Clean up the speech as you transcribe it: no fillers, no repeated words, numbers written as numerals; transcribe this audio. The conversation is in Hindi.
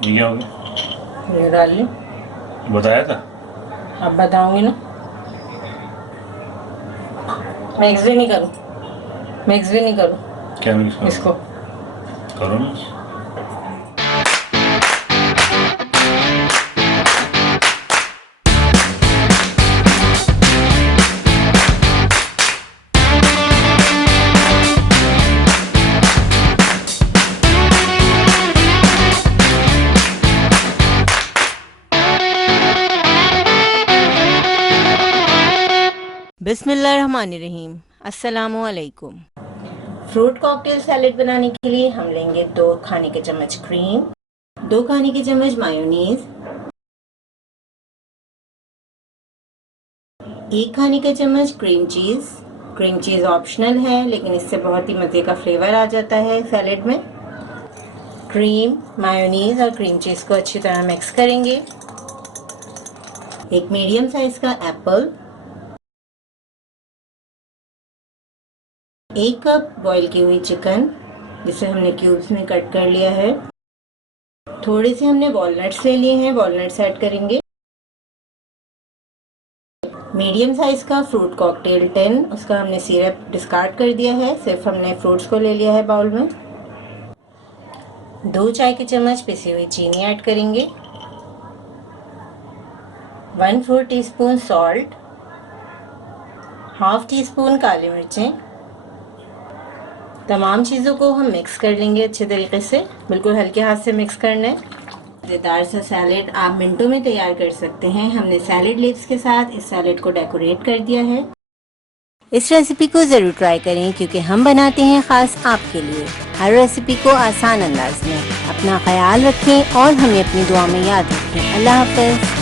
ये क्या हो गया? ये डाल ली। बताया था। अब बताऊंगी ना। मिक्स भी नहीं करूँ, मिक्स भी नहीं करूँ क्या मिक्स करो? इसको। करो ना। बिस्मिल्लाहिर्रहमानिर्रहीम। अस्सलामु अलैकुम। फ्रूट कॉकटेल सैलेड बनाने के लिए हम लेंगे 2 खाने के चम्मच क्रीम, 2 खाने के चम्मच मायोनीज, 1 खाने का चम्मच cream cheese. Cream cheese optional है, लेकिन इससे बहुत ही मजे का फ्लेवर आ जाता है सैलेड में। क्रीम, मायोनीज और क्रीम चीज को अच्छी तरह मिक्स करेंगे। एक मीडियम साइज का एप्पल, 1 कप बॉईल की हुई चिकन जिसे हमने क्यूब्स में कट कर लिया है। थोड़े से हमने वॉलनट्स ले लिए हैं, वॉलनट्स ऐड करेंगे। मीडियम साइज का फ्रूट कॉकटेल टिन, उसका हमने सिरप डिस्कार्ड कर दिया है, सिर्फ हमने फ्रूट्स को ले लिया है बाउल में। 2 चाय के चम्मच पिसी हुई चीनी ऐड करेंगे। 1/4 टीस्पून सॉल्ट, ½ टीस्पून काली मिर्चें। तमाम चीज़ों को हम मिक्स कर लेंगे अच्छे तरीके से, बिल्कुल हल्के हाथ से मिक्स करना है। मज़ेदार सा सैलेड आप मिनटों में तैयार कर सकते हैं। हमने सैलेड लीव्स के साथ इस सैलेड को डेकोरेट कर दिया है। इस रेसिपी को ज़रूर ट्राई करें क्योंकि हम बनाते हैं ख़ास आपके लिए, हर रेसिपी को आसान अंदाज में। अपना ख्याल रखें और हमें अपनी दुआ में याद रखें। अल्लाह हाफ़िज़।